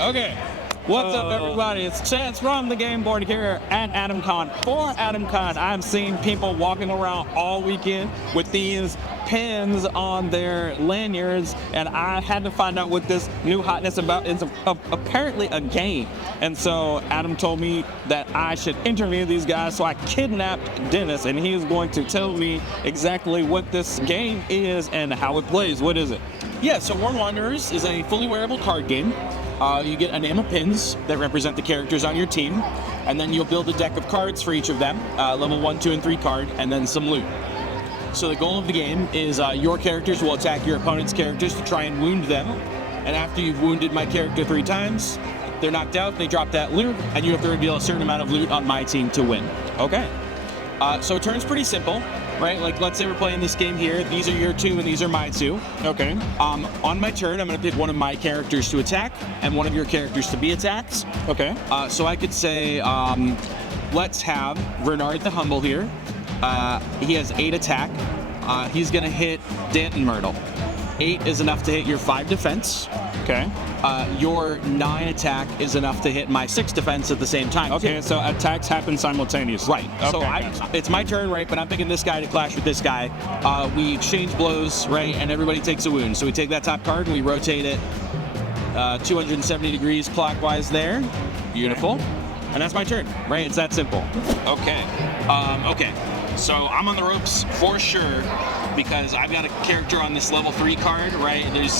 Okay. What's up, everybody? It's Chance from the Game Board here at AdamCon. For AdamCon, I'm seeing people walking around all weekend with these pins on their lanyards, and I had to find out what this new hotness about is. Apparently a game, and so Adam told me that I should interview these guys, so I kidnapped Dennis, and he is going to tell me exactly what this game is and how it plays. What is it? Yeah, so Worn Wanderers is a fully wearable card game. You get a name of pins that represent the characters on your team, and then you'll build a deck of cards for each of them, level 1, 2, and 3 card, and then some loot. So the goal of the game is your characters will attack your opponent's characters to try and wound them, and after you've wounded my character 3 times, they're knocked out, they drop that loot, and you have to reveal a certain amount of loot on my team to win. Okay. So it turns pretty simple, right? Like, let's say we're playing this game here. These are your 2 and these are my 2. Okay. On my turn, I'm going to pick one of my characters to attack and one of your characters to be attacked. Okay. So I could say, let's have Bernard the Humble here. He has 8 attack. He's going to hit Danton Myrtle. 8 is enough to hit your 5 defense. Okay. Your 9 attack is enough to hit my 6 defense at the same time. Okay, so attacks happen simultaneously. Right. Okay, So it's my turn, right? But I'm picking this guy to clash with this guy. We exchange blows, right? And everybody takes a wound. So we take that top card and we rotate it 270 degrees clockwise there. Beautiful. And that's my turn, right? It's that simple. Okay. Okay. So I'm on the ropes for sure, because I've got a character on this level 3 card, right? There's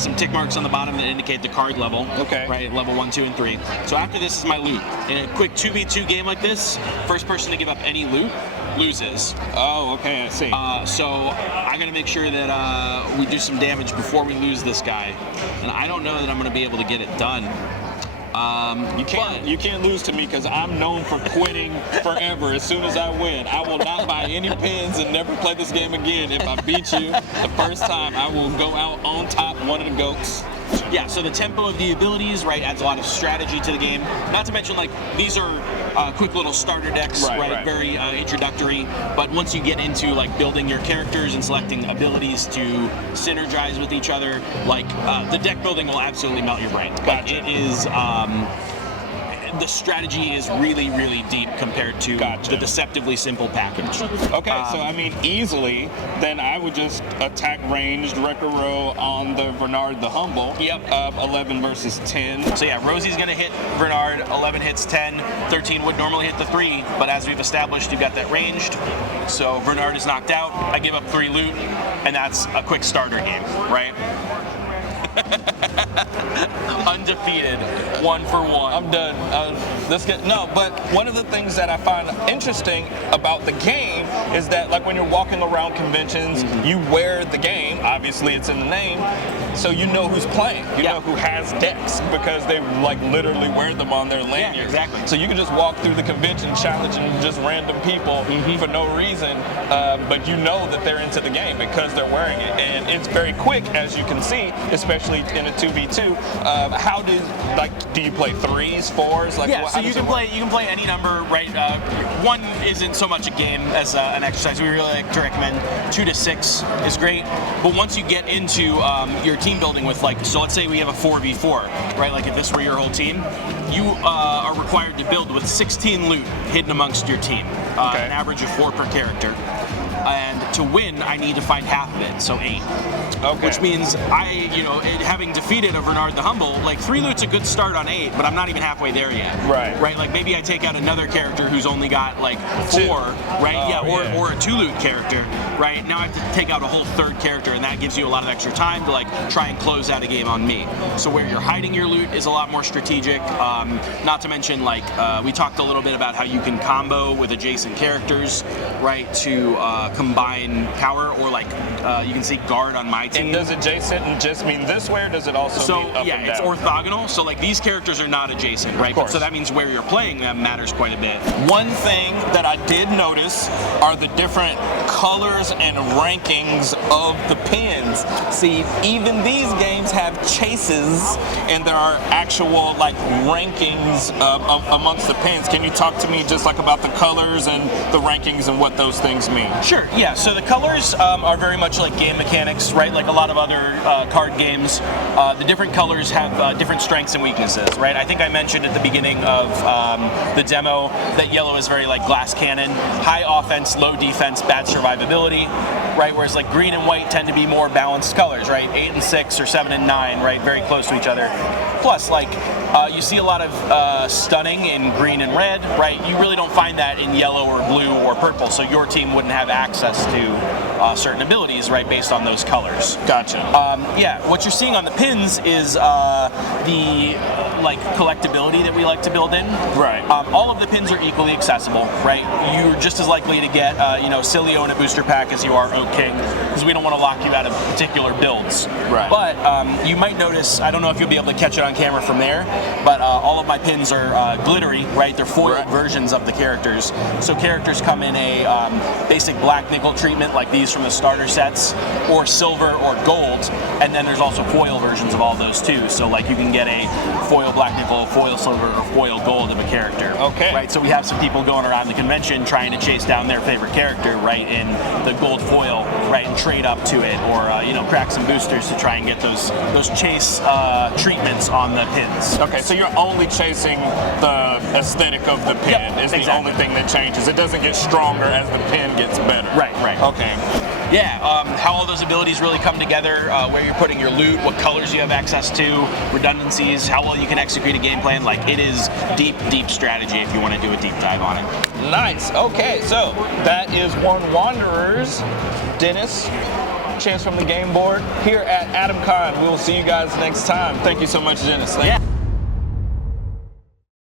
some tick marks on the bottom that indicate the card level. Okay. Right, level 1, 2, and 3. So after this is my loot. In a quick 2v2 game like this, first person to give up any loot loses. Oh, okay, I see. So I'm gonna make sure that we do some damage before we lose this guy. And I don't know that I'm gonna be able to get it done. You can't lose to me, because I'm known for quitting forever as soon as I win. I will not buy any pins and never play this game again. If I beat you the first time, I will go out on top, one of the goats. Yeah, so the tempo of the abilities, right, adds a lot of strategy to the game. Not to mention, like, these are quick little starter decks, right? Very introductory. But once you get into, like, building your characters and selecting abilities to synergize with each other, like, the deck building will absolutely melt your brain. But it is... the strategy is really, really deep compared to the deceptively simple package. Okay, so I mean, easily, then I would just attack ranged Wreck-A-Row on the Bernard the Humble. Yep. 11 versus 10. So yeah, Rosie's gonna hit Bernard, 11 hits 10, 13 would normally hit the 3, but as we've established, you've got that ranged. So Bernard is knocked out, I give up 3 loot, and that's a quick starter game, right? Undefeated, 1 for 1. I'm done. But one of the things that I find interesting about the game is that, like, when you're walking around conventions, you wear the game. Obviously, it's in the name, so you know who's playing. You know who has decks, because they, like, literally wear them on their lanyard. Yeah, exactly. So you can just walk through the convention challenging just random people for no reason, but you know that they're into the game because they're wearing it, and it's very quick, as you can see, especially in a 2v2. How do you play 3s, 4s? Like, yeah, so you can play any number, right? 1 isn't so much a game as an exercise. We really like to recommend 2 to 6 is great. But once you get into your team building with, like, so let's say we have a 4v4, right? Like, if this were your whole team, you are required to build with 16 loot hidden amongst your team, an average of 4 per character. And to win, I need to find half of it, so 8. Okay. Which means having defeated a Bernard the Humble, like, 3 loot's a good start on 8, but I'm not even halfway there yet. Right. Right. Like, maybe I take out another character who's only got, like, 4, right? Or a 2 loot character, right? Now I have to take out a whole 3rd character, and that gives you a lot of extra time to, like, try and close out a game on me. So where you're hiding your loot is a lot more strategic. Not to mention, like, we talked a little bit about how you can combo with adjacent characters, right? To combine power, or, like, you can see guard on my team. And does adjacent just mean this way, or does it also mean up and down? It's orthogonal. So, like, these characters are not adjacent, right? So that means where you're playing them matters quite a bit. One thing that I did notice are the different colors and rankings of the pins. See, even these games have chases, and there are actual, like, rankings amongst the pins. Can you talk to me just, like, about the colors and the rankings and what those things mean? Sure. Sure, yeah. So the colors are very much like game mechanics, right? Like a lot of other card games. The different colors have different strengths and weaknesses, right? I think I mentioned at the beginning of the demo that yellow is very like glass cannon, high offense, low defense, bad survivability, right? Whereas like green and white tend to be more balanced colors, right? 8 and 6 or 7 and 9, right? Very close to each other. Plus, like you see a lot of stunning in green and red, right? You really don't find that in yellow or blue or purple, so your team wouldn't have access to certain abilities, right, based on those colors. Gotcha. Yeah, what you're seeing on the pins is the like collectability that we like to build in. Right. All of the pins are equally accessible, right? You're just as likely to get Cilio in a booster pack as you are Oak King, because we don't want to lock you out of particular builds. Right. But you might notice, I don't know if you'll be able to catch it on camera from there, but all of my pins are glittery, right? They're foiled versions of the characters. So characters come in a basic black nickel treatment like these from the starter sets, or silver or gold, and then there's also foil versions of all those too. So like you can get a foil black nickel, foil silver, or foil gold of a character. Okay. Right, so we have some people going around the convention trying to chase down their favorite character, right, in the gold foil, right, and trade up to it, or crack some boosters to try and get those chase treatments on the pins. Okay, so you're only chasing the aesthetic of the pin is the only thing that changes. It doesn't get stronger as the pin gets better. Right. Okay. Yeah, how all those abilities really come together, where you're putting your loot, what colors you have access to, redundancies, how well you can execute a game plan. Like, it is deep strategy if you want to do a deep dive on it. Nice. Okay, so that is one Wanderers. Dennis, Chance from the Game Board, here at AdamCon. We will see you guys next time. Thank you so much, Dennis. Thank you.